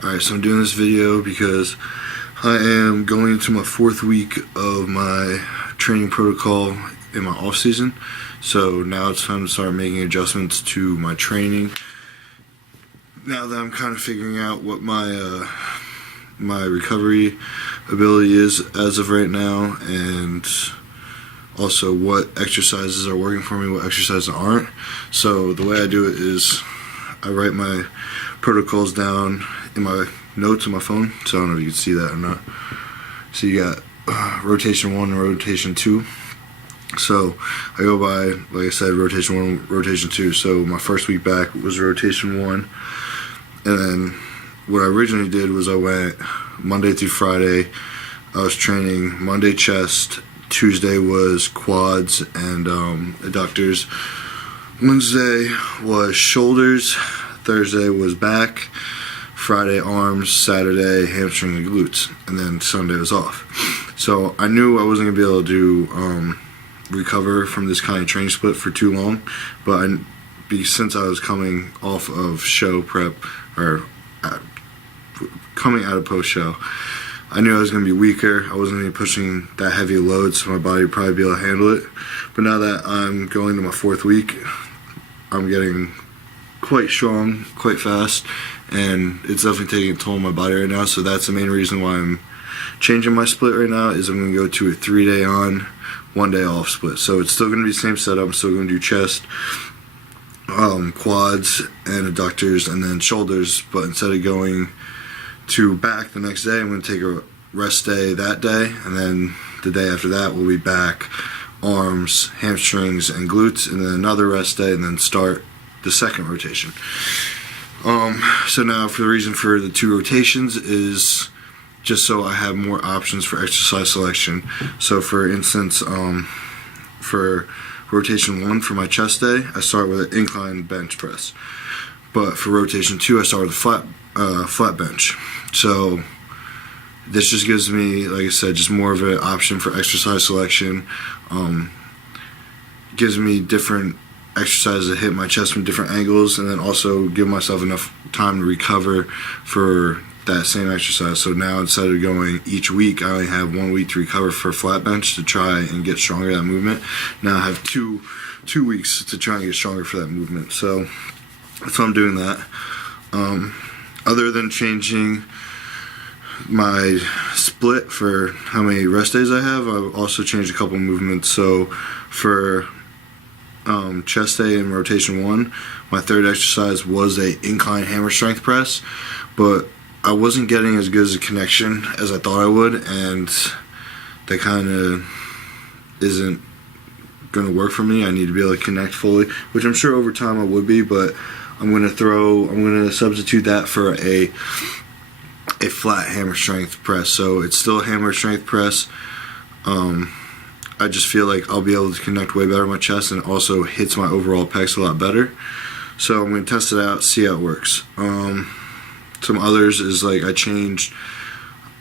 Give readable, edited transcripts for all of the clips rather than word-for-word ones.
Alright, so I'm doing this video because I am going into my 4th week of my training protocol in my off season. So now it's time to start making adjustments to my training. Now that I'm kind of figuring out what my my recovery ability is as of right now, and also what exercises are working for me, what exercises aren't. So the way I do it is I write my protocols down in my notes on my phone, so I don't know if you can see that or not. So you got rotation 1 and rotation 2. So I go by, like I said, rotation 1, rotation 2. So my first week back was rotation 1, and then what I originally did was I went Monday through Friday. I was training Monday chest, Tuesday was quads and adductors, Wednesday was shoulders, Thursday was back, Friday arms, Saturday hamstring and glutes, and then Sunday was off. So I knew I wasn't going to be able to do recover from this kind of training split for too long, but since I was coming off of show prep, or coming out of post show, I knew I was going to be weaker. I wasn't going to be pushing that heavy a load, so my body would probably be able to handle it. But now that I'm going to my 4th week, I'm getting quite strong, quite fast, and it's definitely taking a toll on my body right now. So that's the main reason why I'm changing my split right now, is I'm going to go to a 3-day on, 1-day off split. So it's still going to be the same setup. I'm still going to do chest, quads and adductors, and then shoulders, but instead of going to back the next day, I'm going to take a rest day that day, and then the day after that we'll be back, arms, hamstrings and glutes, and then another rest day, and then start the second rotation. So now for the reason for the 2 rotations is just so I have more options for exercise selection. So for instance, for rotation 1 for my chest day, I start with an incline bench press, but for rotation 2 I start with a flat bench. So this just gives me, like I said, just more of an option for exercise selection. Gives me different exercises that hit my chest from different angles, and then also give myself enough time to recover for that same exercise. So now instead of going each week, I only have 1 week to recover for flat bench to try and get stronger at that movement. Now I have two weeks to try and get stronger for that movement. So that's why I'm doing that. Other than changing my split for how many rest days I have, I've also changed a couple movements. So for chest day and rotation 1, my 3rd exercise was a incline hammer strength press, but I wasn't getting as good as a connection as I thought I would, and that kind of isn't going to work for me. I need to be able to connect fully, which I'm sure over time I would be, but I'm going to substitute that for a flat hammer strength press. So it's still a hammer strength press. I just feel like I'll be able to connect way better with my chest, and also hits my overall pecs a lot better. So I'm going to test it out, see how it works. Some others is like I changed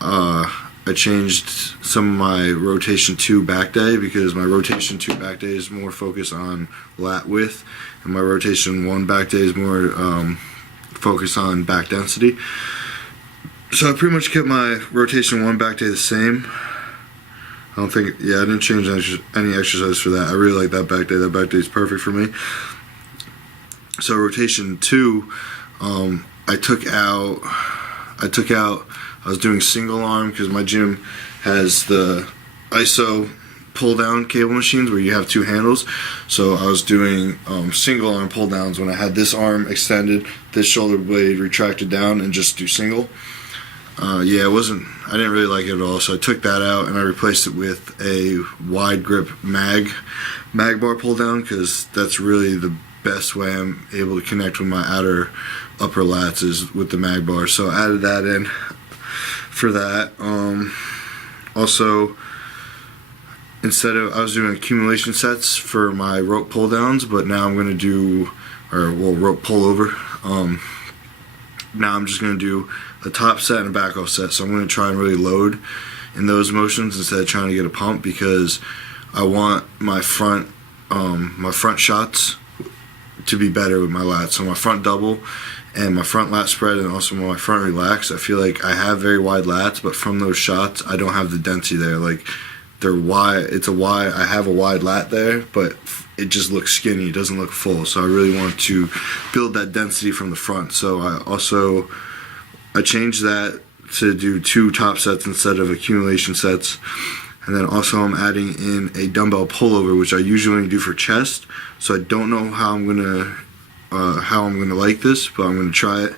some of my rotation 2 back day, because my rotation 2 back day is more focused on lat width, and my rotation 1 back day is more focused on back density. So I pretty much kept my rotation 1 back day the same. I didn't change any exercise for that. I really like that back day. That back day is perfect for me. So rotation 2, I was doing single arm, because my gym has the ISO pull down cable machines where you have 2 handles. So I was doing single arm pull downs when I had this arm extended, this shoulder blade retracted down, and just do single. I didn't really like it at all, so I took that out and I replaced it with a wide grip mag bar pull down, because that's really the best way I'm able to connect with my upper lats is with the mag bar. So I added that in for that. Also, I was doing accumulation sets for my rope pull downs, but now I'm going to do, rope pull over. Now I'm just going to do a top set and a back off set. So I'm going to try and really load in those motions instead of trying to get a pump, because I want my front shots to be better with my lats. So my front double and my front lat spread and also my front relax. I feel like I have very wide lats, but from those shots, I don't have the density there. Like, they're wide. I have a wide lat there, but it just looks skinny. It doesn't look full. So I really want to build that density from the front. So I changed that to do 2 top sets instead of accumulation sets. And then also I'm adding in a dumbbell pullover, which I usually only do for chest. So I don't know how I'm gonna like this, but I'm gonna try it.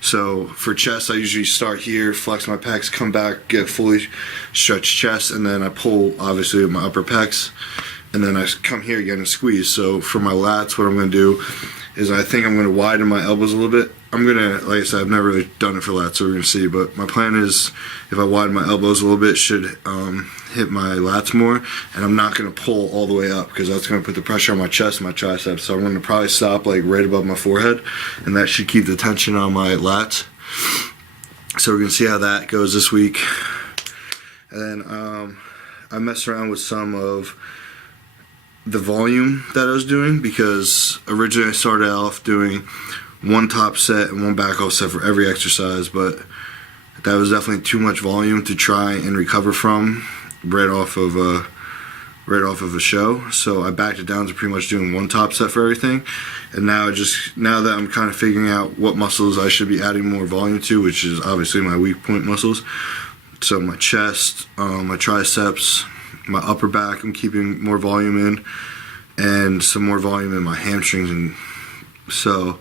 So for chest, I usually start here, flex my pecs, come back, get fully stretched chest, and then I pull obviously with my upper pecs, and then I come here again and squeeze. So for my lats, what I'm gonna do is I think I'm gonna widen my elbows a little bit. Like I said, I've never really done it for lats, so we're gonna see. But my plan is, if I widen my elbows a little bit, should hit my lats more, and I'm not gonna pull all the way up because that's gonna put the pressure on my chest and my triceps. So I'm gonna probably stop like right above my forehead, and that should keep the tension on my lats. So we're gonna see how that goes this week. And then I messed around with some of the volume that I was doing, because originally I started off doing 1 top set and 1 back off set for every exercise, but that was definitely too much volume to try and recover from right off of a show. So I backed it down to pretty much doing 1 top set for everything. And now that I'm kind of figuring out what muscles I should be adding more volume to, which is obviously my weak point muscles. So my chest, my triceps, my upper back, I'm keeping more volume in, and some more volume in my hamstrings. And so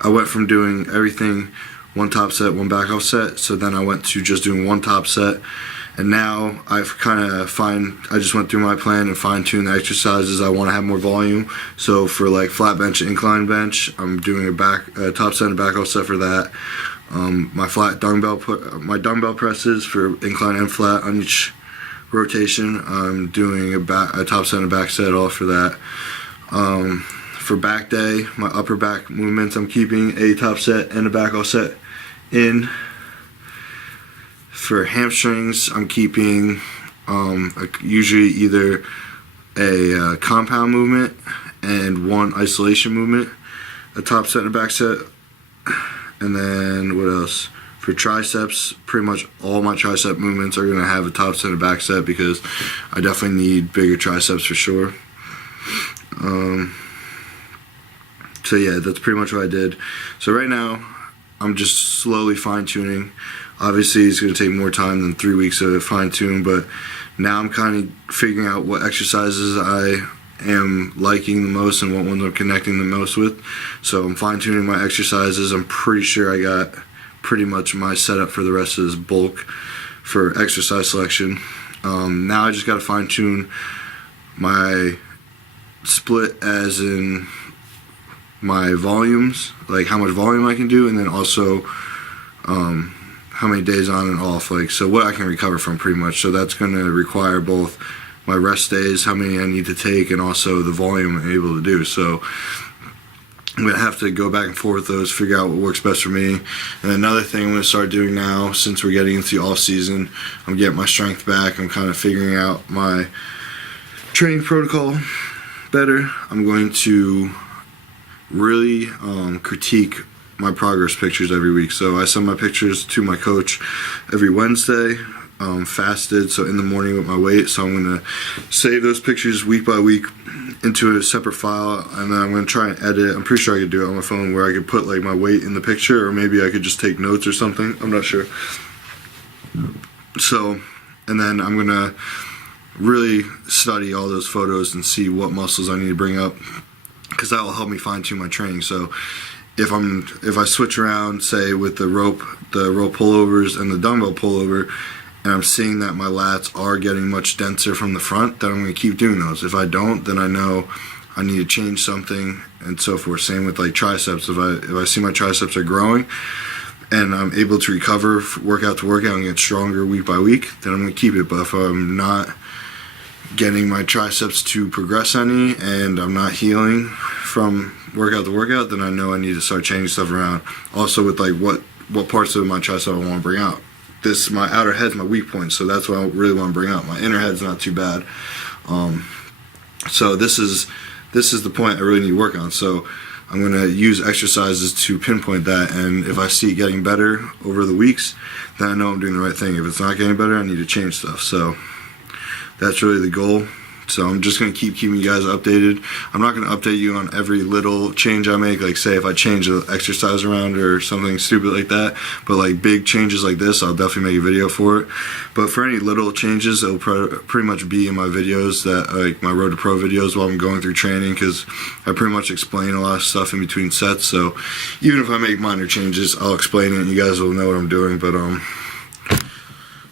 I went from doing everything 1 top set, 1 back off set. So then I went to just doing 1 top set. And now I just went through my plan and fine-tuned the exercises I want to have more volume. So for like flat bench and incline bench, I'm doing a top set and back off set for that. My dumbbell presses for incline and flat on each rotation, I'm doing a top set and a back set all for that. For back day, my upper back movements, I'm keeping a top set and a back off set in. For hamstrings, I'm keeping usually either a compound movement and 1 isolation movement, a top set and a back set. And then what else? For triceps, pretty much all my tricep movements are going to have a top set and a back set, because I definitely need bigger triceps for sure. So yeah, that's pretty much what I did. So right now, I'm just slowly fine-tuning. Obviously, it's going to take more time than 3 weeks to fine-tune, but now I'm kind of figuring out what exercises I am liking the most and what ones I'm connecting the most with. So I'm fine-tuning my exercises. I'm pretty sure I got pretty much my setup for the rest of this bulk for exercise selection. Now I just got to fine-tune my split, as in my volumes, like how much volume I can do, and then also how many days on and off, like so what I can recover from pretty much. So that's going to require both my rest days, how many I need to take, and also the volume I'm able to do. So I'm going to have to go back and forth with those, figure out what works best for me. And another thing I'm going to start doing now, since we're getting into the off season, I'm getting my strength back. I'm kind of figuring out my training protocol better. I'm going to really critique my progress pictures every week. So I send my pictures to my coach every Wednesday, fasted, so in the morning with my weight. So I'm going to save those pictures week by week into a separate file, and then I'm going to try and edit. I'm pretty sure I could do it on my phone, where I could put like my weight in the picture, or maybe I could just take notes or something. I'm not sure. So, and then I'm going to really study all those photos and see what muscles I need to bring up, because that will help me fine tune my training. So if I switch around, say with the rope pullovers and the dumbbell pullover, and I'm seeing that my lats are getting much denser from the front, then I'm going to keep doing those. If I don't, then I know I need to change something, and so forth. Same with like triceps. If I see my triceps are growing and I'm able to recover workout to workout and get stronger week by week, then I'm going to keep it. But if I'm not getting my triceps to progress any and I'm not healing from workout to workout, then I know I need to start changing stuff around. Also with like what parts of my tricep I want to bring out. My outer head's my weak point, so that's what I really want to bring out. My inner head's not too bad. So this is the point I really need to work on. So I'm going to use exercises to pinpoint that, and if I see it getting better over the weeks, then I know I'm doing the right thing. If it's not getting better, I need to change stuff. So that's really the goal. So I'm just going to keep keeping you guys updated. I'm not going to update you on every little change I make, like say if I change the exercise around or something stupid like that, but like big changes like this, I'll definitely make a video for it. But for any little changes, it'll pretty much be in my videos, that like my Road to Pro videos while I'm going through training, because I pretty much explain a lot of stuff in between sets. So even if I make minor changes, I'll explain it and you guys will know what I'm doing. But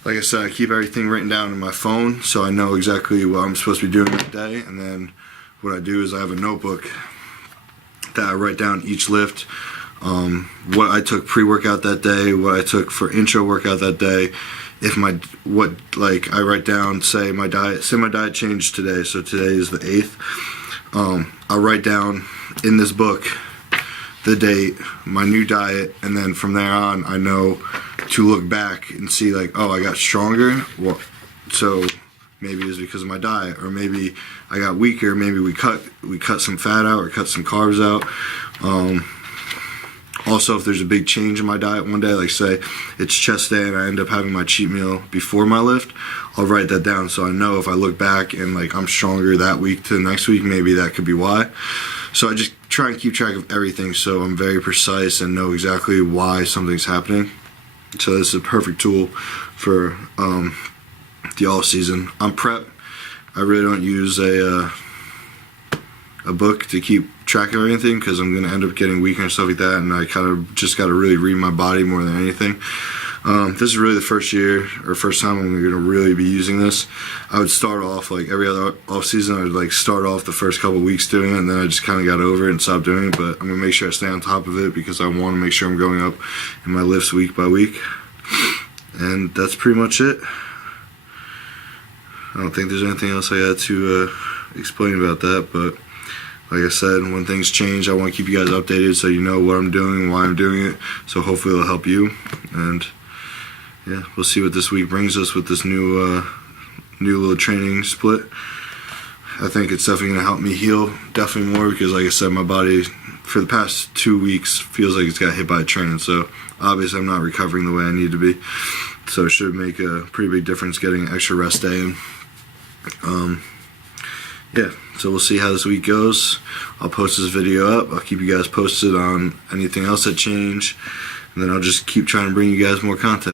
like I said, I keep everything written down in my phone, so I know exactly what I'm supposed to be doing that day. And then what I do is I have a notebook that I write down each lift, what I took pre-workout that day, what I took for intro workout that day. I write down, say my diet changed today, so today is the 8th. I write down in this book the date, my new diet, and then from there on I know to look back and see like, oh, I got stronger, well, so maybe it's because of my diet, or maybe I got weaker, maybe we cut some fat out or cut some carbs out. Also, if there's a big change in my diet one day, like say it's chest day and I end up having my cheat meal before my lift, I'll write that down so I know if I look back and like I'm stronger that week to the next week, maybe that could be why. So I just try and keep track of everything so I'm very precise and know exactly why something's happening. So this is a perfect tool for the off season. On prep, I really don't use a book to keep track of anything, because I'm going to end up getting weaker and stuff like that, and I kind of just got to really read my body more than anything. This is really the first time I'm going to really be using this. I would start off like every other off season, I would like start off the first couple weeks doing it, and then I just kind of got over it and stopped doing it. But I'm going to make sure I stay on top of it, because I want to make sure I'm going up in my lifts week by week. And that's pretty much it. I don't think there's anything else I got to explain about that, but like I said, when things change, I want to keep you guys updated so you know what I'm doing and why I'm doing it. So hopefully it'll help you. And yeah, we'll see what this week brings us with this new little training split. I think it's definitely going to help me heal definitely more, because like I said, my body for the past 2 weeks feels like it's got hit by a train. So obviously I'm not recovering the way I need to be. So it should make a pretty big difference getting an extra rest day in. Yeah, so we'll see how this week goes. I'll post this video up. I'll keep you guys posted on anything else that change, and then I'll just keep trying to bring you guys more content.